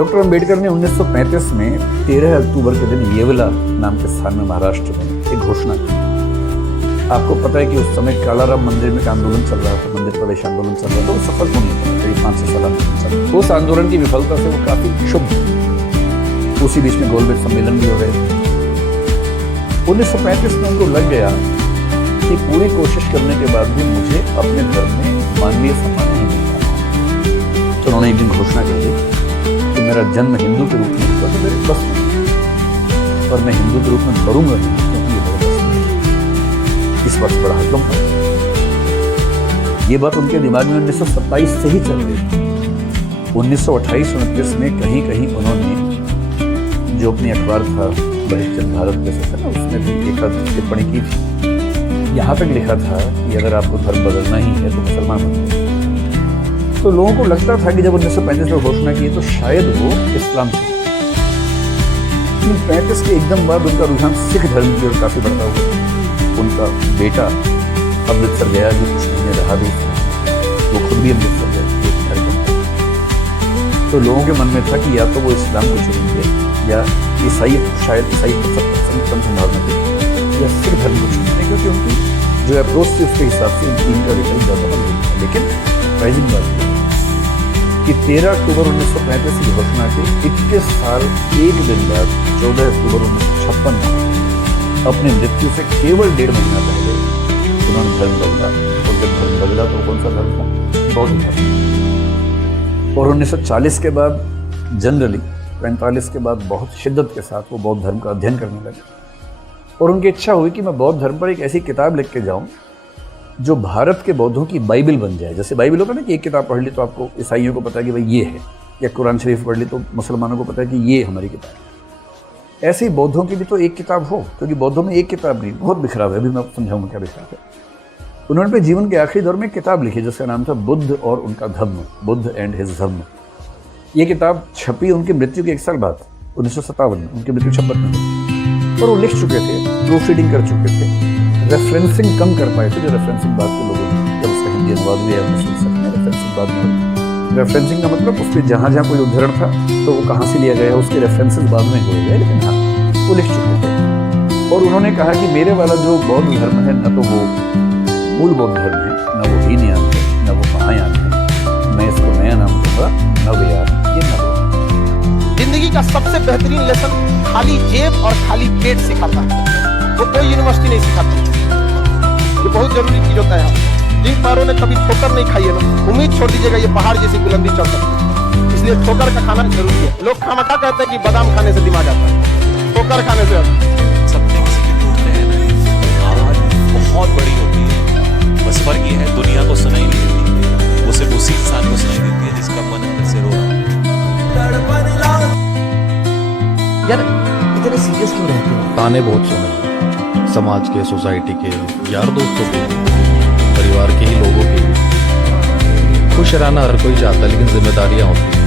Doctor Ambedkar ने 1935 में 13 अक्टूबर के दिन येवला नाम के स्थान में महाराष्ट्र में एक घोषणा की। आपको पता है कि उस समय कालाराम मंदिर में एक आंदोलन चल रहा था, मंदिर प्रवेश आंदोलन चल रहा था, वो सफल होने था, करीब 500 साल आंदोलन चल रहा था। उस आंदोलन की विफलता से वो काफी क्षुब्ध। उसी बीच में गोलमेज सम्मेलन भी हो रहे थे। 1935 में उनको लग गया कि पूरी कोशिश करने के बाद भी मुझे अपने धर्म में मानवीय सम्मान नहीं मिलता। तो उन्होंने एक दिन घोषणा कर दी कि मेरा जन्म हिंदू के रूप में हुआ तो मेरे बस में, और मैं हिंदू के रूप में मरूंगा नहीं क्योंकि ये मेरे बस में। इस वक्त बड़ा हकम था। ये बात उनके दिमाग में 1927 से ही चल रही थी। 1928-29 में कहीं कहीं उन्होंने जो अपनी अखबार था बहिष्कृत भारत जैसा था ना, उसमें भी एक टिप्पणी की थी। यहाँ तक लिखा था कि अगर आपको धर्म बदलना ही है तो मुसलमान बन जाए। तो लोगों को लगता था कि जब 1935 में घोषणा की तो शायद वो इस्लाम से। 1935 के एकदम बाद उनका रुझान सिख धर्म की ओर काफी बढ़ता हुआ। उनका बेटा अमृतसर गया, जो कुछ महीने रहा भी, वो खुद भी अमृतसर गया। तो लोगों के मन में था कि या तो वो इस्लाम को चुनेंगे या ईसाई, शायद ईसाई को कम संभावना थी, या सिख धर्म को चुनेंगे, क्योंकि उनकी जो अप्रोच थी उसके हिसाब से इनका रिटर्न ज़्यादा बन गया। लेकिन प्राइजिंग बात है कि 13 अक्टूबर 1935 की घोषणा के 21 साल 1 दिन बाद 14 अक्टूबर 1956 में अपनी मृत्यु से केवल 1.5 महीना पहले उन्होंने धर्म बदला। और जब धर्म बदला तो कौन सा धर्म था? बौद्ध धर्म। और 1940 के बाद जनरली 45 के बाद बहुत शिद्दत के साथ वो बौद्ध धर्म का अध्ययन करने लगे। और उनकी इच्छा हुई कि मैं बौद्ध धर्म पर एक ऐसी किताब लिख के जाऊँ जो भारत के बौद्धों की बाइबल बन जाए। जैसे बाइबल होता है ना कि एक किताब पढ़ ली तो आपको ईसाइयों को पता है कि भाई ये है, या कुरान शरीफ पढ़ ली तो मुसलमानों को पता है कि ये हमारी किताब है। ऐसे ही बौद्धों की भी तो एक किताब हो, क्योंकि बौद्धों में एक किताब नहीं, बहुत बिखराव है। अभी मैं समझाऊंगा क्या बिखराव है। उन्होंने अपने जीवन के आखिरी दौर में एक किताब लिखी जिसका नाम था बुद्ध और उनका धम्म, बुद्ध एंड हिज धम्म। ये किताब छपी उनकी मृत्यु के 1 साल बाद, 1957 में। उनकी मृत्यु 56 में, और वो लिख चुके थे, प्रूफ रीडिंग कर चुके थे। रेफरेंसिंग कम कर पाए थे, जो रेफरेंसिंग बाद के लोगों ने, जब उसका हिंदी अनुवाद भी है रेफरेंसिंग बाद में। रेफरेंसिंग का मतलब उस पर जहाँ जहाँ कोई उद्धरण था तो वो कहाँ से लिया गया है उसके रेफरेंसेस बाद में हुए गए, लेकिन हाँ वो लिख चुके थे। और उन्होंने कहा कि मेरे वाला जो बौद्ध धर्म है, न तो वो मूल बौद्ध धर्म है, न वो हीनयान है, न वो महायान है। मैं इसको नया नाम दूंगा नवयान, ये नवयान। जिंदगी का सबसे बेहतरीन लेसन खाली जेब और खाली पेट सिखाता है, वो कोई यूनिवर्सिटी नहीं सिखाती। ये बहुत जरूरी चीज होता है। जिन पहाड़ों ने कभी ठोकर नहीं खाई है ना, उम्मीद छोड़ दीजिएगा ये पहाड़ जैसी बुलंदी चढ़ सकती है। इसलिए ठोकर का खाना जरूरी है। लोग खामखा कहते हैं कि बादाम खाने से दिमाग आता है, ठोकर खाने से। सपने किसी के टूटते हैं नहीं, आवाज बहुत बड़ी होती है, बस फर्क ये है दुनिया को सुनाई नहीं देती, वो सिर्फ उसी इंसान को सुनाई देती है जिसका मन अंदर से रो रहा है। यार इतने सीरियस क्यों रहते हो? ताने बहुत सुने, समाज के, सोसाइटी के, यार दोस्तों के, परिवार के ही लोगों के। खुश रहना हर कोई चाहता है, लेकिन जिम्मेदारियां होती हैं।